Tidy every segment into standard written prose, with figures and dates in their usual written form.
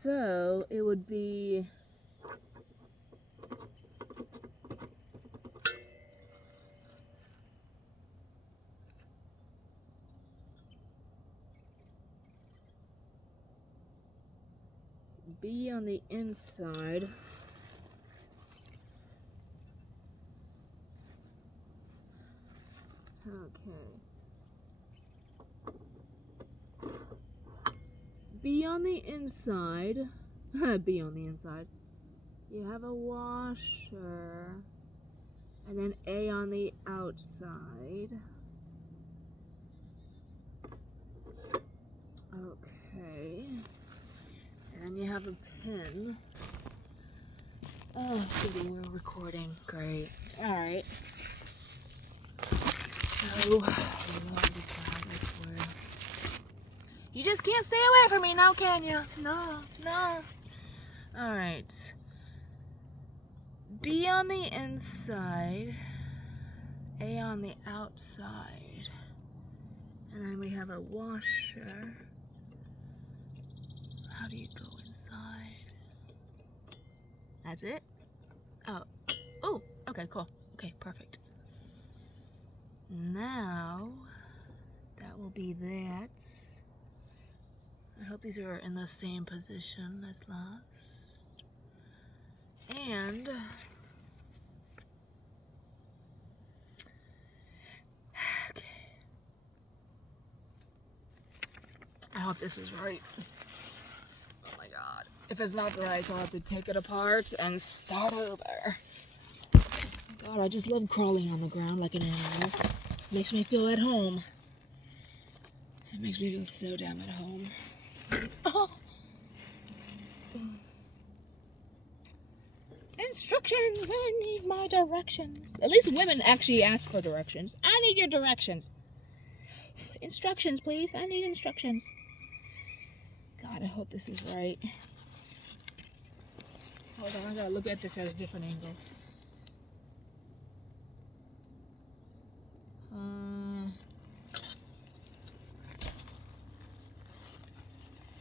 So it would be B on the inside. Okay. B on the inside. B on the inside. You have a washer. And then A on the outside. Okay. And then you have a pin. Oh, goody, we're recording. Great. Alright. So, you just can't stay away from me now, can you? No. Alright. B on the inside, A on the outside. And then we have a washer. How do you go inside? That's it? Oh, okay, cool. Okay, perfect. Now, that will be that. I hope these are in the same position as last. And okay. I hope this is right. Oh my god. If it's not right, I'll have to take it apart and start over. God, I just love crawling on the ground like an animal. It makes me feel at home. It makes me feel so damn at home. Oh. Instructions! I need my directions. At least women actually ask for directions. I need your directions. Instructions, please. I need instructions. God, I hope this is right. Hold on, I gotta look at this at a different angle.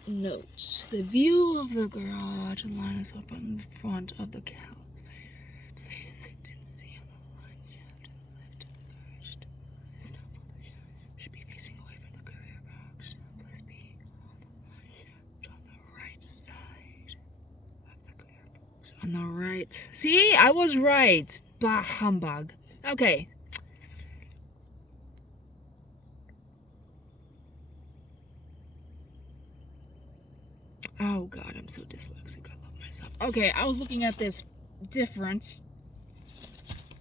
Note. The view of the garage line is up in front of the elevator. Please sit and see on the line shaft and lift the garage door. Should be facing away from the courier box. Please be on the right side of the courier box. On the right. See? I was right. Bah, humbug. Okay. Oh god, I'm so dyslexic. I love myself. Okay, I was looking at this different.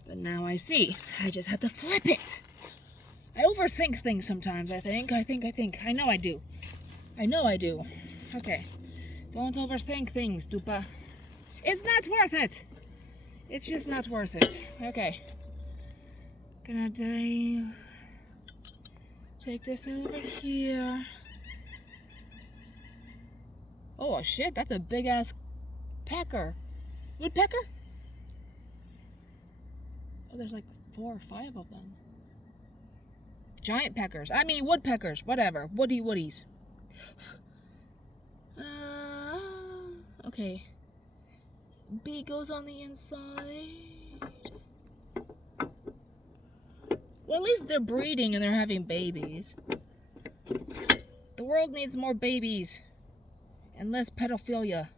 But now I see. I just have to flip it. I overthink things sometimes, I think. I know I do. Okay. Don't overthink things, Dupa. It's not worth it. It's just not worth it. Okay. Gonna take this over here. Oh shit, that's a big ass pecker. Woodpecker? Oh, there's like 4 or 5 of them. Giant peckers. I mean woodpeckers. Whatever. Woodies. Okay. B goes on the inside. Well, at least they're breeding and they're having babies. The world needs more babies. And less pedophilia.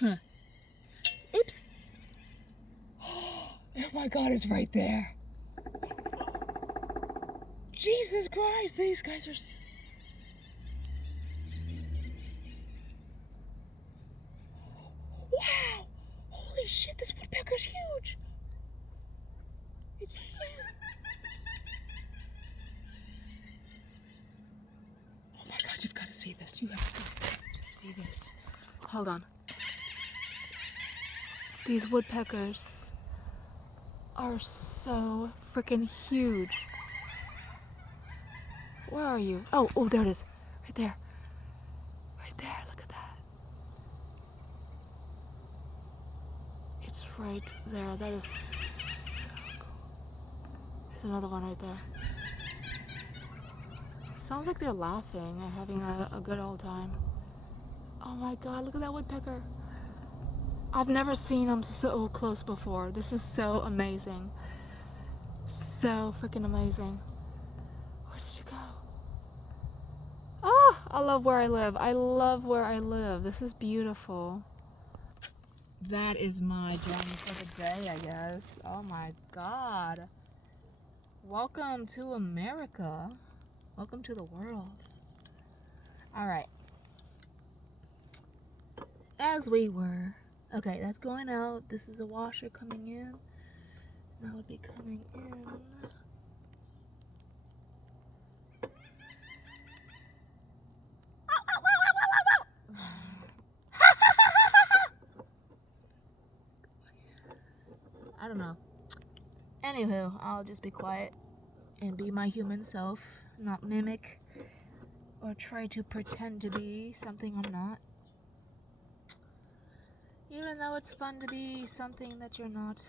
Huh. Oops. Oh my god, it's right there. Jesus Christ, these guys are... Wow! Holy shit, this woodpecker's huge! It's huge! Oh my god, you've got to see this. You have to see this. Hold on. These woodpeckers are so freaking huge. Where are you? Oh, there it is. Right there. Right there, look at that. It's right there. That is so cool. There's another one right there. Sounds like they're laughing and having a good old time. Oh my god, look at that woodpecker. I've never seen them so close before. This is so amazing. So freaking amazing. Where did you go? Ah, I love where I live. I love where I live. This is beautiful. That is my journey for the day, I guess. Oh my god. Welcome to America. Welcome to the world. Alright. As we were. Okay, that's going out. This is a washer coming in. That would be coming in. I don't know. Anywho, I'll just be quiet and be my human self, not mimic or try to pretend to be something I'm not. Even though it's fun to be something that you're not.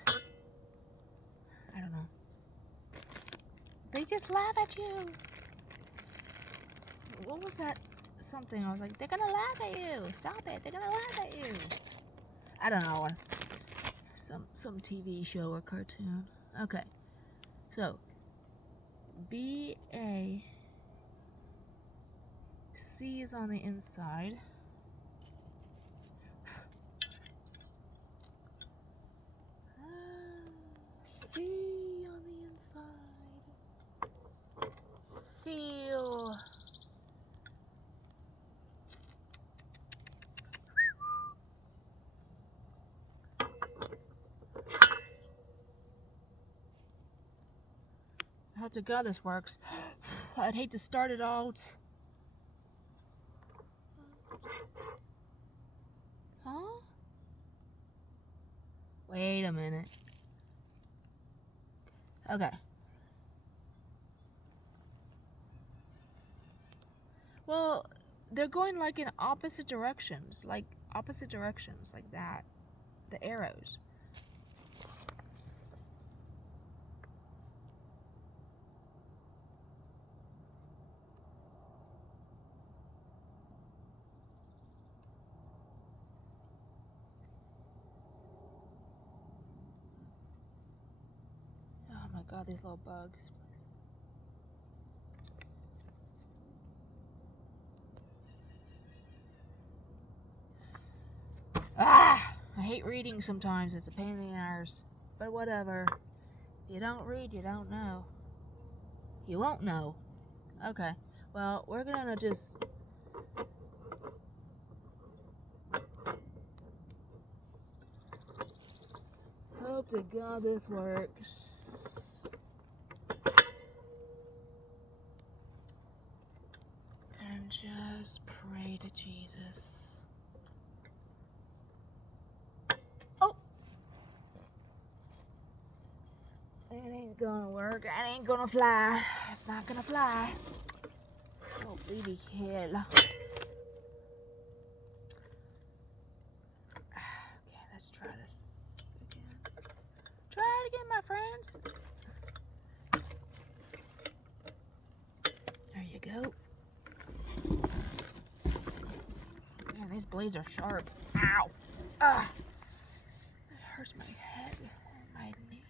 I don't know. They just laugh at you. What was that something? I was like, they're gonna laugh at you. Stop it. They're gonna laugh at you. I don't know. Some TV show or cartoon. Okay. So, B-A. C is on the inside. C on the inside. Feel. I hope to God this works. I'd hate to start it out. Huh? Wait a minute. Okay. Well, they're going like in opposite directions. Like that. The arrows. Oh my god, these little bugs. Ah! I hate reading sometimes. It's a pain in the arse. But whatever. If you don't read, you don't know. You won't know. Okay. Well, we're gonna just... hope to God this works. And just pray to Jesus. Oh! It ain't gonna work. It ain't gonna fly. It's not gonna fly. Oh, baby hell. Okay, let's try this again. Try it again, my friends. There you go. Man, these blades are sharp. Ow! Ah! It hurts my head and my knee.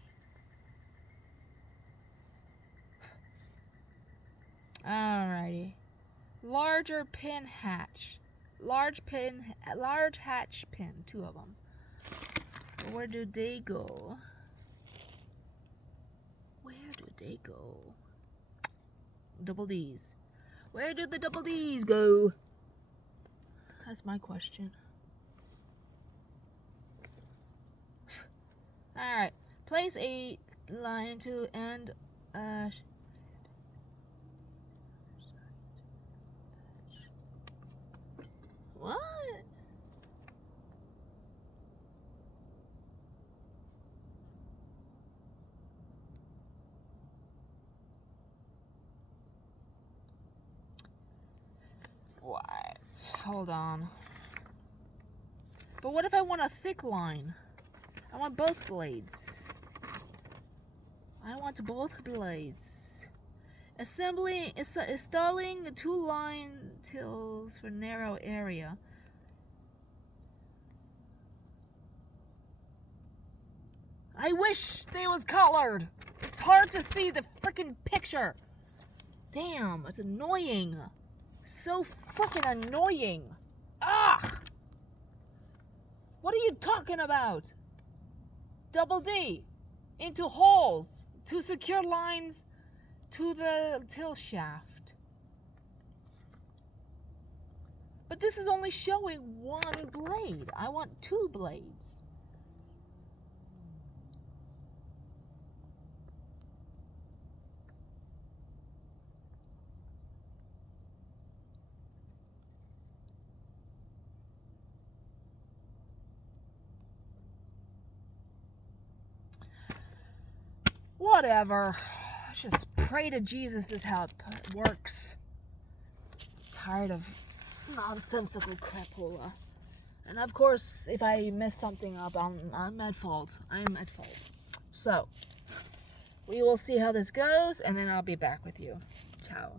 Alrighty. Larger pin hatch. Large hatch pin. 2 of them. Where do they go? Where do they go? Double D's. Where do the double D's go? That's my question. Alright. Place a line to end what? What? Hold on. But what if I want a thick line? I want both blades. I want both blades. Installing 2 line tills for narrow area. I wish they was colored. It's hard to see the freaking picture. Damn, it's annoying. So fucking annoying. Ah! What are you talking about? Double D. Into holes. To secure lines to the till shaft. But this is only showing 1 blade. I want 2 blades. Whatever. Just pray to Jesus this how it works. Tired of nonsensical crapola. And of course, if I mess something up, I'm at fault. I'm at fault. So, we will see how this goes, and then I'll be back with you. Ciao.